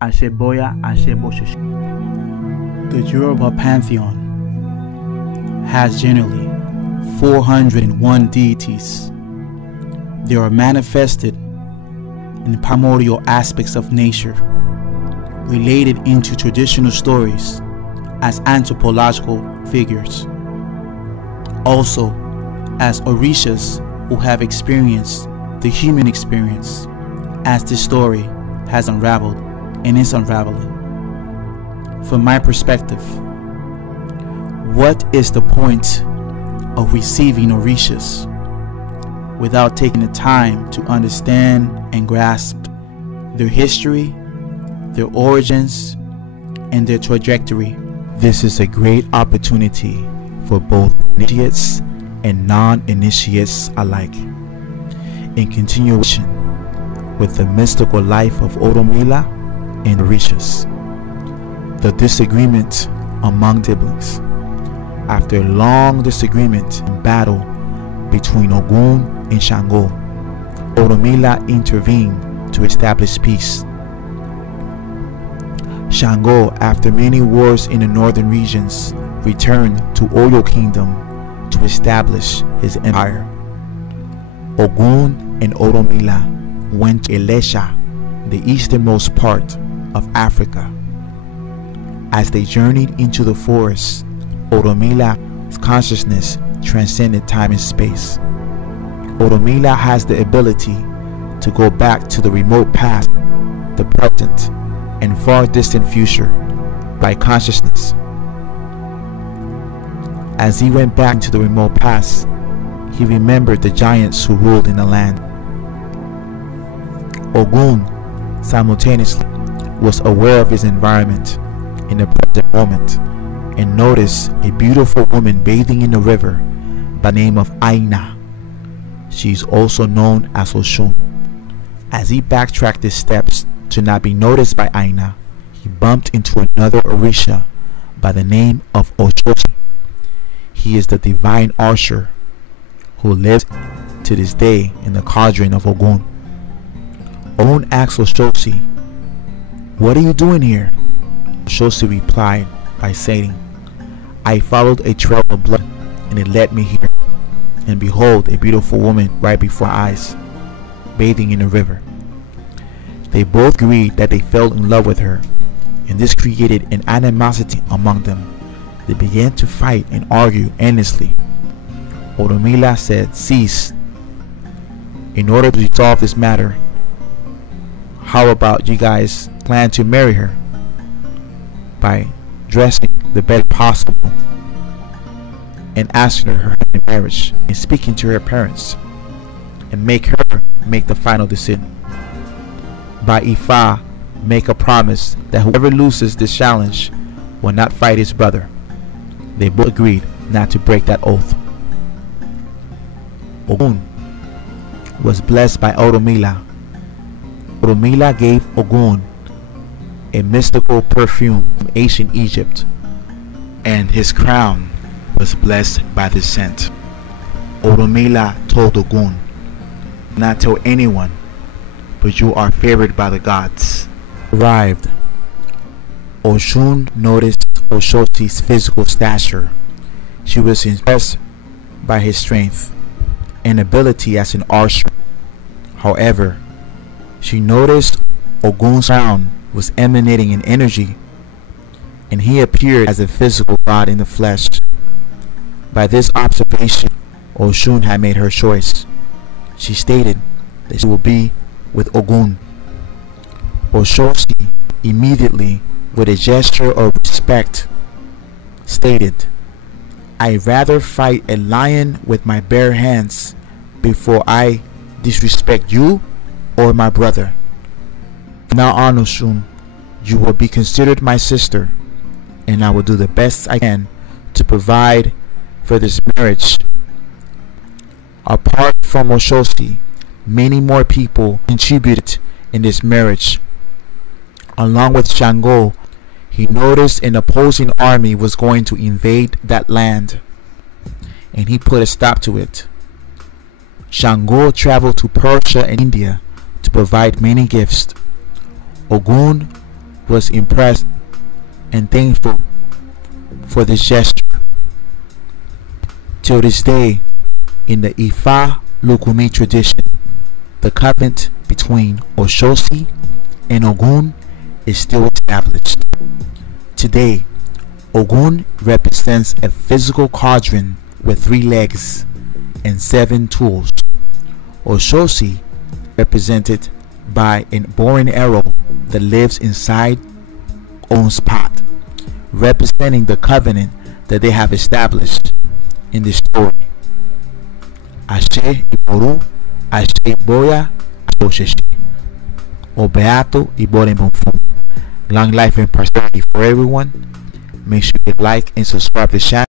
Asheboya Asheboshosh. The Yoruba pantheon has generally 401 deities. They are manifested in primordial aspects of nature, related into traditional stories as anthropological figures, also as orishas who have experienced the human experience as this story has unraveled and is unraveling. From my perspective, what is the point of receiving orishas without taking the time to understand and grasp their history, their origins, and their trajectory? This is a great opportunity for both initiates and non-initiates alike. In continuation with the mystical life of orunmila and orishas, the disagreement among siblings. After a long disagreement and battle between Ogun and Shango, orunmila intervened to establish peace. Shango, after many wars in the northern regions, returned to Oyo Kingdom to establish his empire. Ogun and orunmila went to Elisha, the easternmost part of Africa. As they journeyed into the forest, orunmila's consciousness transcended time and space. Orunmila has the ability to go back to the remote past, the present, and far distant future by consciousness. As he went back into the remote past, he remembered the giants who ruled in the land. Ogun simultaneously was aware of his environment in the present moment and noticed a beautiful woman bathing in the river by the name of Aina. She is also known as Oshun. As he backtracked his steps to not be noticed by Aina, he bumped into another orisha by the name of Oshosi. He is the divine usher who lives to this day in the cauldron of Ogun. Ogun asked Oshosi, "What are you doing here?" Oshosi replied by saying, "I followed a trail of blood and it led me here, and behold, a beautiful woman right before our eyes, bathing in the river." They both agreed that they fell in love with her, and this created an animosity among them. They began to fight and argue endlessly. Orunmila said, "Cease. In order to resolve this matter, how about you guys plan to marry her by dressing the best possible and asking her in marriage and speaking to her parents and make her make the final decision. By Ifa, make a promise that whoever loses this challenge will not fight his brother." They both agreed not to break that oath. Ogun was blessed by orunmila. Orunmila gave Ogun a mystical perfume from ancient Egypt, and his crown was blessed by the scent. Orunmila told Ogun, "Not tell anyone, but you are favored by the gods." Arrived, Oshun noticed Oshosi's physical stature. She was impressed by his strength and ability as an archer. However, she noticed Ogun's crown was emanating an energy, and he appeared as a physical god in the flesh. By this observation, Oshun had made her choice. She stated that she will be with Ogun. Oshosi immediately, with a gesture of respect, stated, "I'd rather fight a lion with my bare hands before I disrespect you or my brother. Now on, Oshun, you will be considered my sister, and I will do the best I can to provide for this marriage." Apart from Oshosi, many more people contributed in this marriage. Along with Shango, he noticed an opposing army was going to invade that land, and he put a stop to it. Shango traveled to Persia and India to provide many gifts. Ogun was impressed and thankful for this gesture. Till this day, in the Ifa Lukumi tradition, the covenant between Oshosi and Ogun is still established. Today, Ogun represents a physical cauldron with 3 legs and 7 tools. Oshosi, represented by a boring arrow that lives inside On's pot, representing the covenant that they have established in this story. Ashe Iboru, Ashe Boya, Osheshi. Obeato Ibore Mumfu. Long life and prosperity for everyone. Make sure you like and subscribe to the channel.